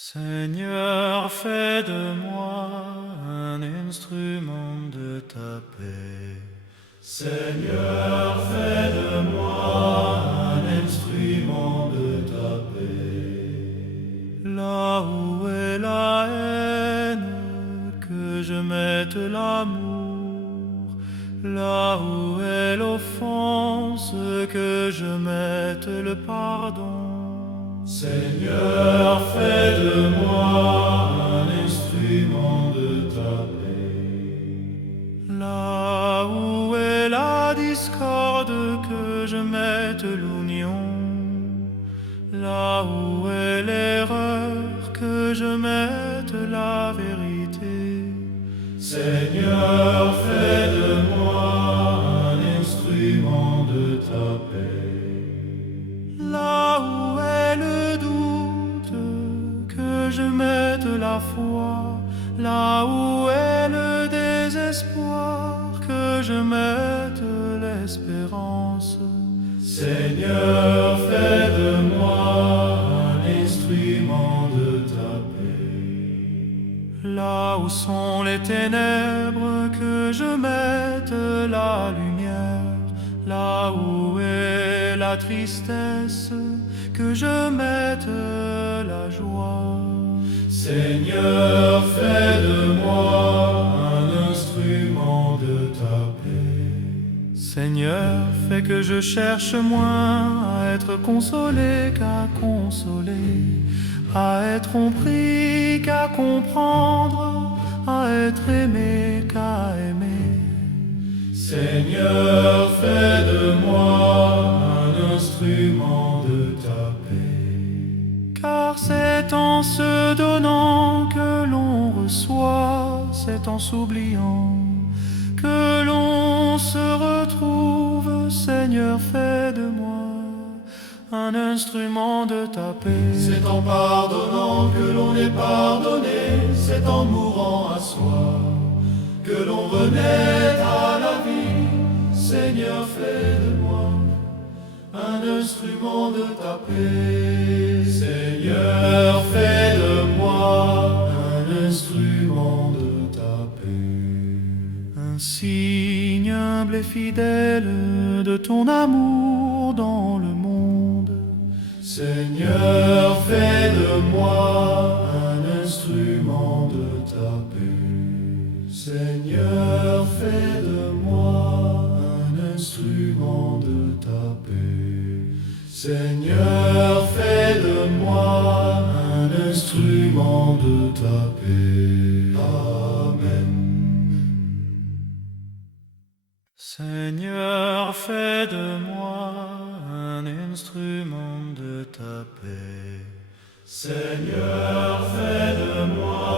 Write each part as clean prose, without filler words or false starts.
Seigneur, fais de moi un instrument de ta paix. Seigneur, fais de moi un instrument de ta paix. Là où est la haine, que je mette l'amour. Là où est l'offense, que je mette le pardon. Seigneur, fais de moi un instrument de ta paix. Là où est la discorde, que je mette l'union. Là où est l'erreur, que je mette la vérité. Seigneur, fais de moi un instrument de ta paix. Là où est le doute, que je mette la foi. Là où est le désespoir, que je mette l'espérance. Seigneur, fais de moi un instrument de ta paix. Là où sont les ténèbres, que je mette la lumière. Là où est la tristesse, que je mette la joie. Seigneur, fais de moi un instrument de ta paix. Seigneur, fais que je cherche moins à être consolé qu'à consoler, à être compris qu'à comprendre, à être aimé qu'à aimer. Seigneur, fais de moi un instrument de ta paix. Car c'est en se donnant que l'on reçoit, c'est en s'oubliant que l'on se retrouve. Seigneur, fais de moi un instrument de ta paix. C'est en pardonnant que l'on est pardonné, c'est en mourant à soi que l'on renaît à la vie. Seigneur, fais de moi un instrument de ta paix. Seigneur, fais de moi un instrument de ta paix. Un signe humble et fidèle de ton amour dans le monde. Seigneur, fais de moi un instrument de ta paix. Seigneur, fais de moi un instrument de ta paix. Seigneur, fais de moi un instrument de ta paix. Amen. Seigneur, fais de moi un instrument de ta paix. Seigneur, fais de moi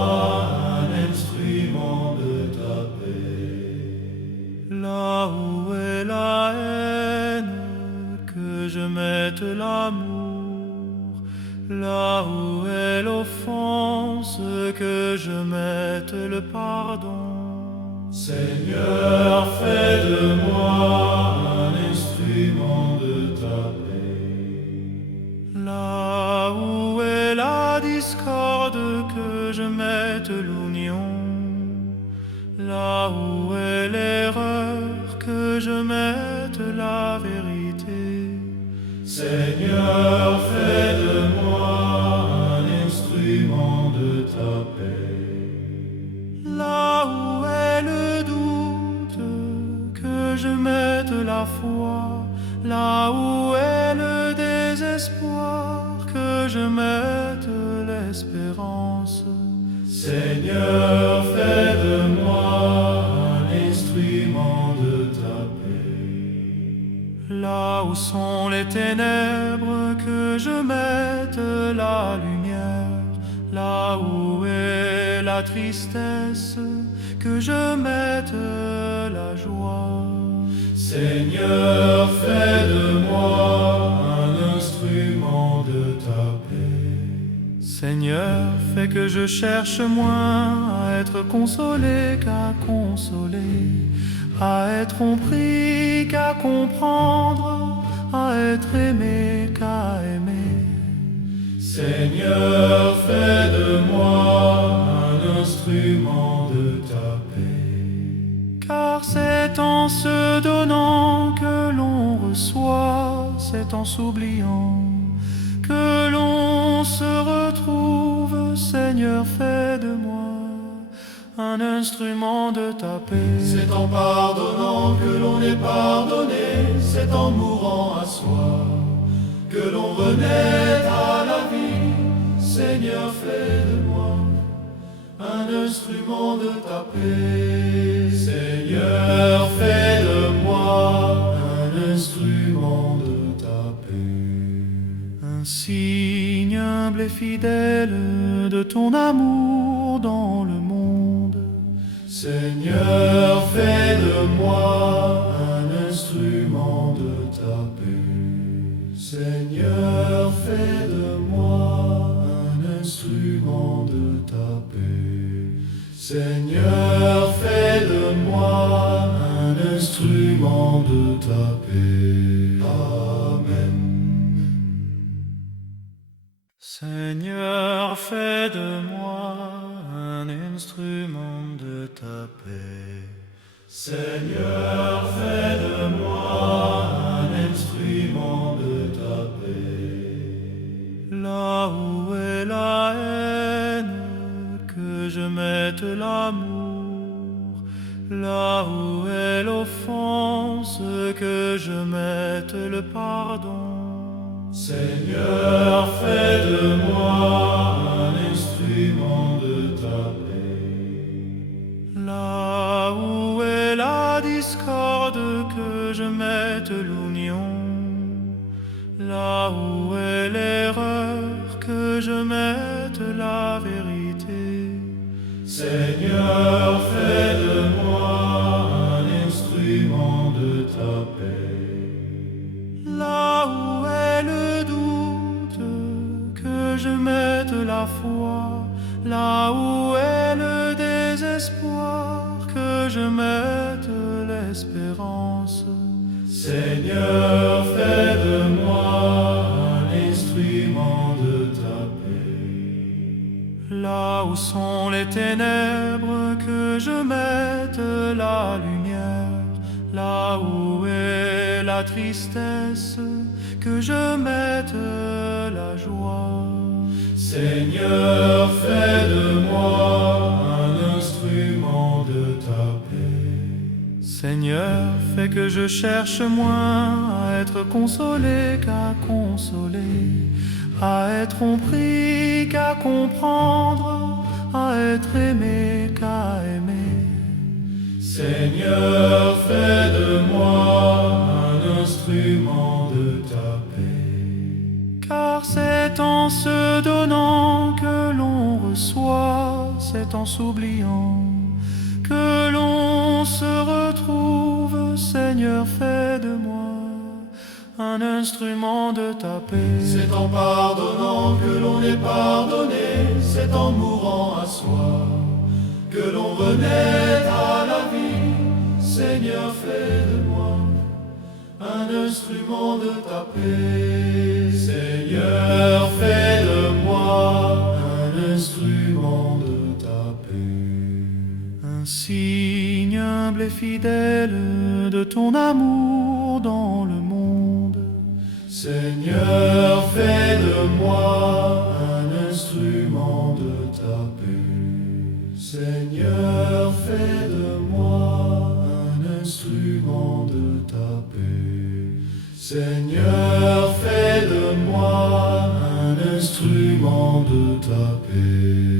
un instrument de ta paix. Là où est la haine, que je mette l'amour. Là où est l'offense, que je mette le pardon. Seigneur, fais de moi un instrument de ta paix. Là où est la discorde, que je mette l'union. Là où est l'erreur, que je mette la vérité. Seigneur, fais de moi un instrument de ta paix. Là où est le doute, que je mette la foi. Là où est le désespoir, que je mette l'espérance. Seigneur, fais de moi un instrument de ta paix. Là où sont les ténèbres, que je mette la lumière. Là où est la tristesse, que je mette la joie. Seigneur, fais de moi un instrument de ta paix. Seigneur, fais que je cherche moins à être consolé qu'à consoler, à être compris qu'à comprendre, à être aimé qu'à aimer. Seigneur, fais de un instrument de ta paix. C'est en pardonnant que l'on est pardonné, c'est en mourant à soi que l'on renaît à la vie. Seigneur, fais de moi un instrument de ta paix. Seigneur, fais de moi un instrument de ta paix. Un signe humble et fidèle de ton amour dans le monde. Seigneur, fais de moi un instrument de ta paix. Seigneur, fais de moi un instrument de ta paix. Seigneur, fais de moi un instrument de ta paix. Amen. Seigneur, fais de moi un instrument de ta paix. Seigneur, fais de moi un instrument de ta paix. Là où est la haine, que je mette l'amour. Là où est l'offense, que je mette le pardon. Seigneur, fais de moi un instrument de ta paix. Là où est la discorde, que je mette l'union. Là où est l'erreur, que je mette la vérité. Seigneur, fais de moi un instrument de ta paix. Là où est le doute, que je mette la foi. Là où est le désespoir, que je mette l'espérance. Seigneur, fais de moi un instrument de ta paix. Là où sont les ténèbres, que je mette la lumière. Là où est la tristesse, que je mette la joie. Seigneur, fais de moi un instrument de ta paix. Seigneur, fais que je cherche moins à être consolé qu'à consoler, à être compris qu'à comprendre, à être aimé qu'à aimer. Seigneur, fais de moi un instrument de ta paix. Car c'est en se donnant que l'on reçoit, c'est en s'oubliant que l'on se retrouve. Seigneur, fais de moi un instrument de ta paix. C'est en pardonnant que l'on est pardonné, c'est en mourant à soi que l'on renaît à la vie. Seigneur, fais de moi un instrument de ta paix. Seigneur, fais de moi un instrument de ta paix. Un signe humble et fidèle de ton amour dans le monde. Seigneur, fais de moi un instrument de ta paix. Seigneur, fais de moi un instrument de ta paix. Seigneur, fais de moi un instrument de ta paix.